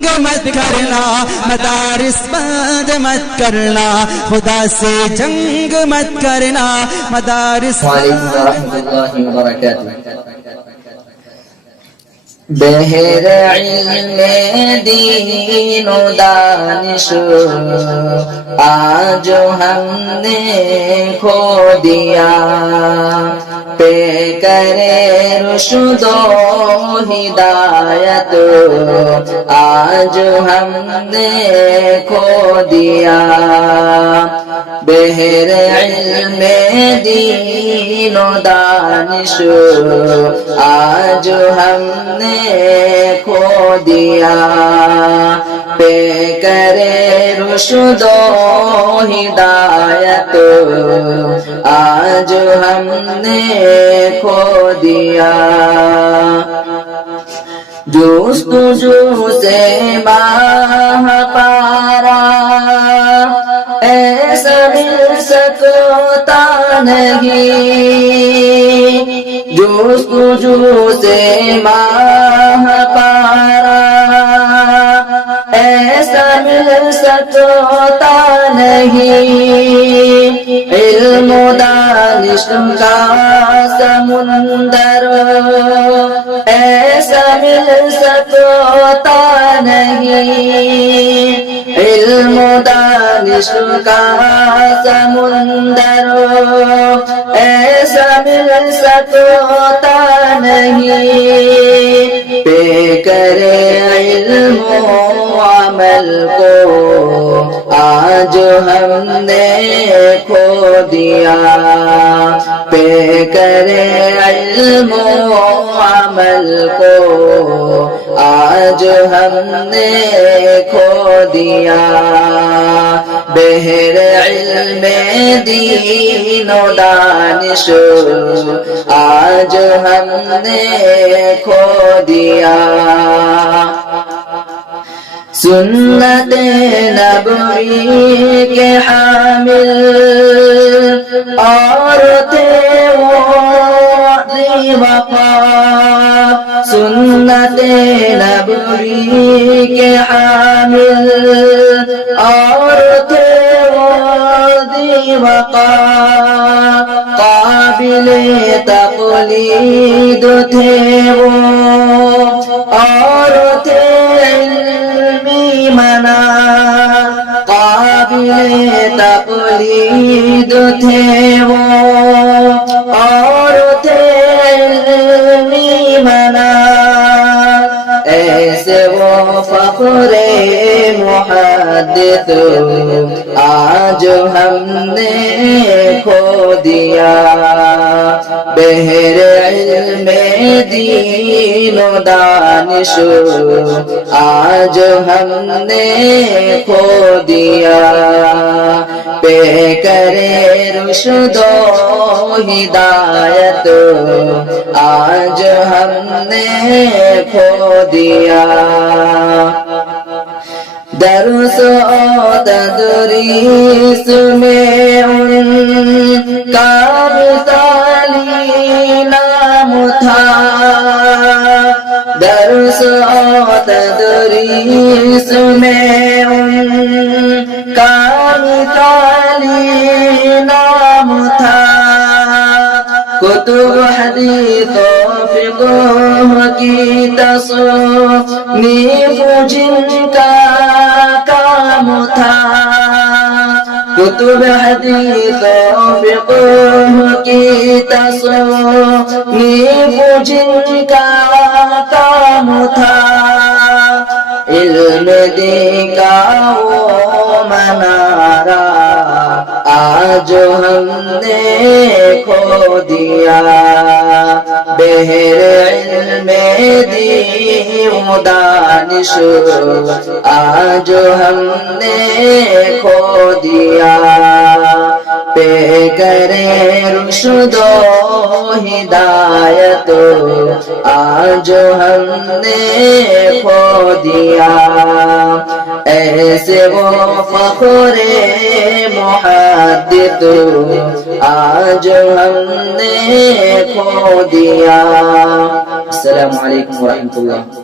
مت کرنا مدارس بند مت کرنا خدا سے جنگ مت کرنا مدارس وعلیکم ورحمۃ اللہ وبرکاتہ بہر علم دین و دانش آج ہم نے کھو دیا پہ کرے رشد و ہدایت آج ہم نے کھو دیا بہر علم دین و دانش آج ہم نے کھو دیا پہ کرے رشد و ہدایت آج ہم نے کھو دیا جستجو سے ماہ پارا ایسا مل سکتا نہیں جستجو سے ماہ پارا ایسا مل سکتا نہیں علم و دانش کا سمندر ایسا مل سکتا نہیں علم و دانش کا سمندر ایسا مل سکتا نہیں پہ کرے علم و عمل کو آج ہم نے کھو دیا پہ کرے علم و عمل کو آج ہم نے کھو دیا بہر علم دین و دانش آج ہم نے کھو دیا سنت نبوی کے حامل اور تھے وہ وفا سنت نبوی کے حامل اور تھے وہ وفا قابل تقلید تھے وہ اور تھے منا قابل تقلید تھے وہ اور تھے علمی منا ایسے وہ فخر محدث آج ہم نے کھو دیا بہر علم دین و دانش آج ہم نے کھو دیا پہ کرے رشد و ہدایت آج ہم نے کھو دیا درس و تدریس میں ان کا مثالی نام تھا درس و تدریس میں ان کا مثالی نام تھا کتب حدیث و فقہ کی تصنیف جن کا کام تھا کتب حدیث و فقہ کی تصنیف جن کا کام تھا علم دین کا وہ منارہ آج ہم نے کھو دیا بہر علم دین و دانش آج ہم نے کھو دیا پہ کرے رشد و ہدایت آج ہم نے کھو دیا ایسے وہ فخر محدث آج ہم نے کھو دیا السلام علیکم ورحمۃ اللہ